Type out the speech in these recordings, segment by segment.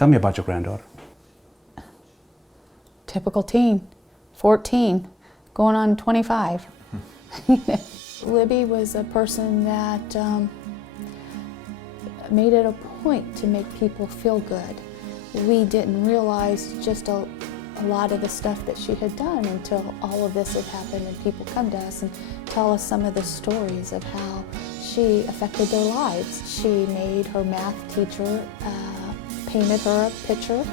Tell me about your granddaughter. Typical teen, 14, going on 25. Libby was a person that made it a point to make people feel good. We didn't realize just a lot of the stuff that she had done until all of this had happened and people come to us and tell us some of the stories of how she affected their lives. She made her math teacher, painted her a picture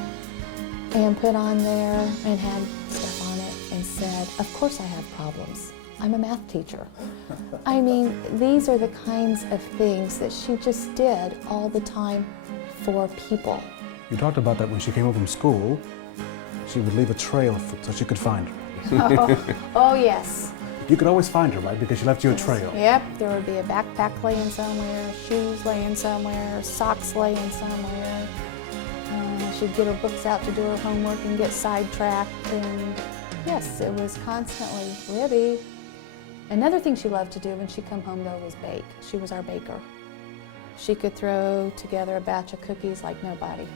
and put on there and had stuff on it and said, "Of course I have problems. I'm a math teacher." I mean, these are the kinds of things that she just did all the time for people. You talked about that when she came home from school, she would leave a trail so she could find her. Oh yes. You could always find her, right? Because she left you a trail. Yep, there would be a backpack laying somewhere, shoes laying somewhere, socks laying somewhere. She'd get her books out to do her homework and get sidetracked, and yes, it was constantly, "Libby." Another thing she loved to do when she'd come home though was bake. She was our baker. She could throw together a batch of cookies like nobody.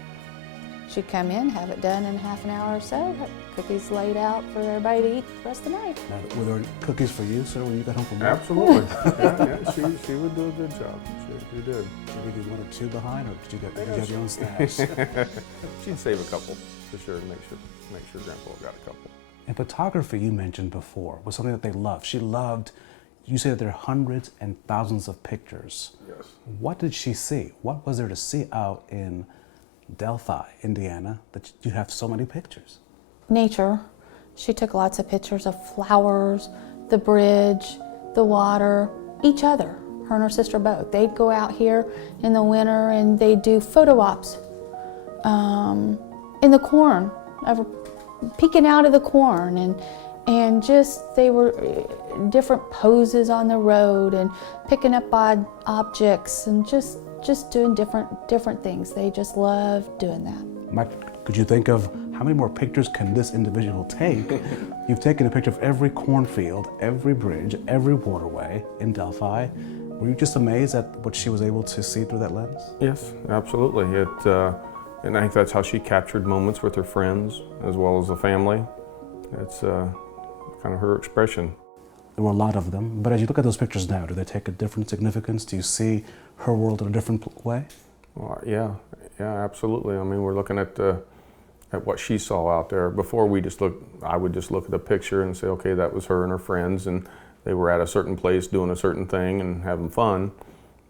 She'd come in, have it done in half an hour or so, cookies laid out for everybody to eat the rest of the night. Now, were there cookies for you, sir, when you got home from work? Absolutely. yeah, she would do a good job. She did. Did you leave one or two behind, or did you have your own stash? She'd save a couple for sure to make sure Grandpa got a couple. And photography, you mentioned before, was something that they loved. She loved, you said there are hundreds and thousands of pictures. Yes. What did she see? What was there to see out in Delphi, Indiana, that you have so many pictures? Nature. She took lots of pictures of flowers, the bridge, the water, each other. Her and her sister both. They'd go out here in the winter and they'd do photo ops in the corn, peeking out of the corn, and just they were different poses on the road and picking up odd objects and just doing different things. They just loved doing that. Could you think of how many more pictures can this individual take? You've taken a picture of every cornfield, every bridge, every waterway in Delphi. Were you just amazed at what she was able to see through that lens? Yes, absolutely. And I think that's how she captured moments with her friends as well as the family. It's kind of her expression. There were a lot of them, but as you look at those pictures now, do they take a different significance? Do you see her world in a different way? Well, yeah, absolutely. I mean, we're looking at what she saw out there. Before I would just look at a picture and say, okay, that was her and her friends, and they were at a certain place doing a certain thing and having fun.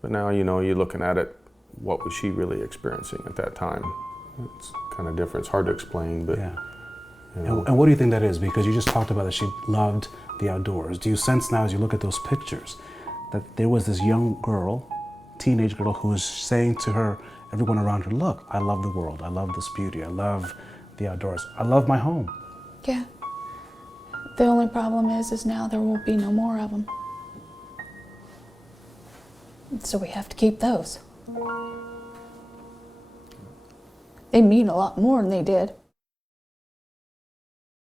But now, you're looking at it, what was she really experiencing at that time? It's kind of different. It's hard to explain, but. Yeah. And what do you think that is? Because you just talked about that she loved the outdoors. Do you sense now as you look at those pictures that there was this young girl, teenage girl, who was saying to everyone around her, look, I love the world, I love this beauty, I love the outdoors, I love my home. Yeah. The only problem is now there will be no more of them. So we have to keep those. They mean a lot more than they did.